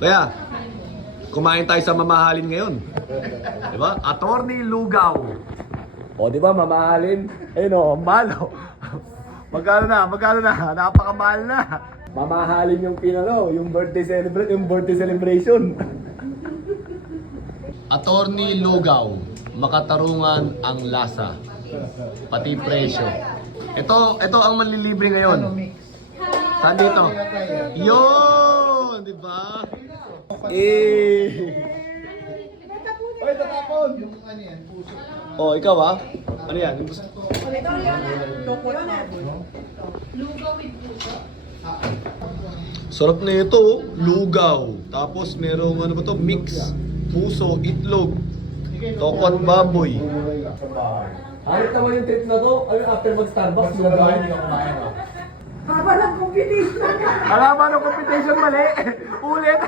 Kaya, kumain tayo sa mamahalin ngayon. Diba? Attorney Lugaw. O, diba, mamahalin? Ayun o, ang mahal o. Magkano na? Napakamahal na. Mamahalin yung yung birthday celebration. Attorney Lugaw, makatarungan ang lasa, pati presyo. Ito ang manlilibre ngayon. Saan dito? Yun, di ba? Oy, tatapon. Oh, ikaw ah? Ano yan? Lugaw with puso. Sarap na ito, lugaw. Tapos merong ano ba to? Mix, puso, itlog, toko at baboy. Halit naman yung trip na to. After mag-Starbucks, lugaw. Haba ng competition. Haba ng competition, mali. Ulit.